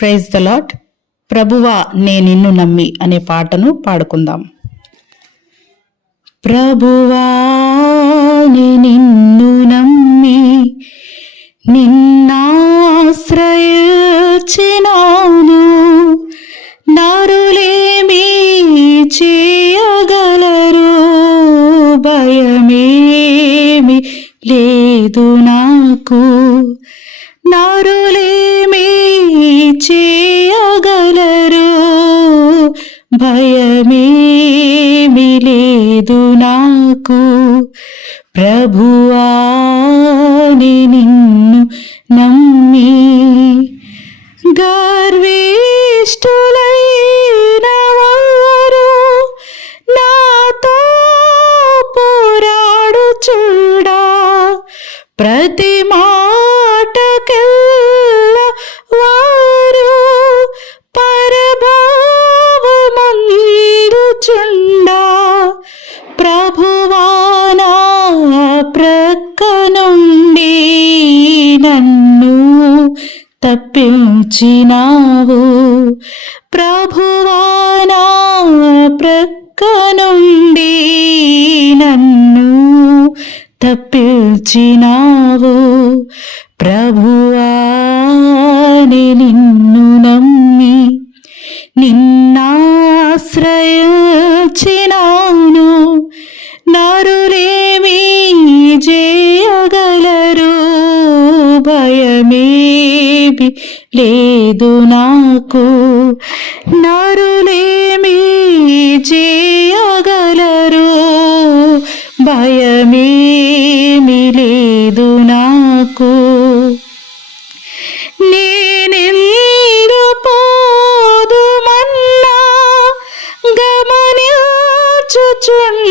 Praise the lot ప్రభువా నే నిన్ను నమ్మి అనే పాటను పాడుకుందాం. ప్రభువా నే నిన్ను నమ్మి నిన్నాశ్రయచినాను. నరులేమి చేయగలరు. భయమేమి లేదు నాకు. నరులే చేయగలరు? భయమేమి లేదు నాకు ప్రభువా నిన్ను నమ్మి గర్విష్ఠులైన వారు నాతో పోరాడు చూడా ప్రతి తప్పించినావు. ప్రభువానా ప్రక్క నుండి నన్ను తప్పించినావు. ప్రభువా నిన్ను నమ్మి నిన్నాశ్రయించినాను. నరులేమి చేయగలరు భయమేమి లేదు నాకు. నరులేమి చేయగలరు. భయమేమి లేదు నాకు. నేనెందు పోదుమన్నా గమనించుచున్న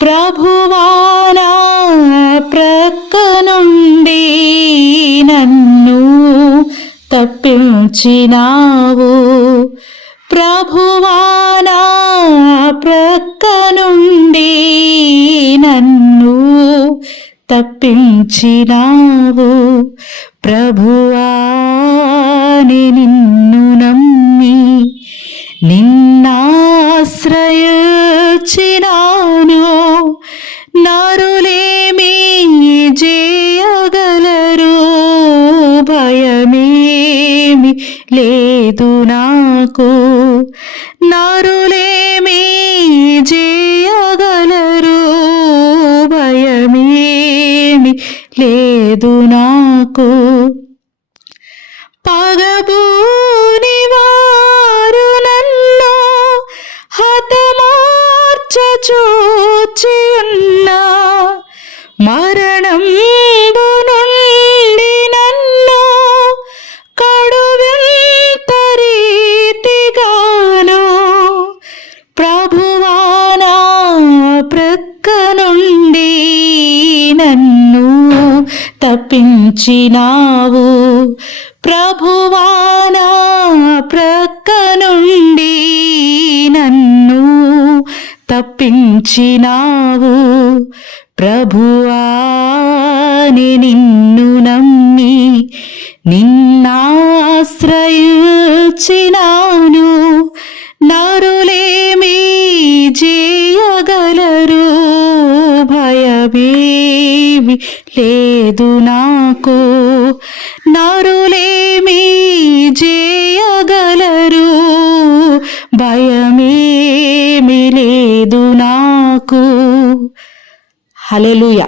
ప్రభువానా ప్రక్క నుండి నన్ను తప్పించినావు. ప్రభువానా ప్రక్క నుండి నన్ను తప్పించినావు. ప్రభువా నిన్ను వచ్చినాను నరులేమి చేయగలరు భయమేమి లేదు నాకు. నరులేమి చేయగలరు భయమేమి లేదు నాకు. చూచియున్న మరణం నుండి నన్ను కడువింత ప్రభువానా ప్రక్క నుండి నన్ను తప్పించినావు. ప్రభువానా ప్రక్క నుండి తప్పించినావు. ప్రభువాని నిన్ను నమ్మి నిన్నాశ్రయించినాను. నరులేమి చేయగలరు. భయమేమి లేదు నాకు. నాకు హల్లెలూయా.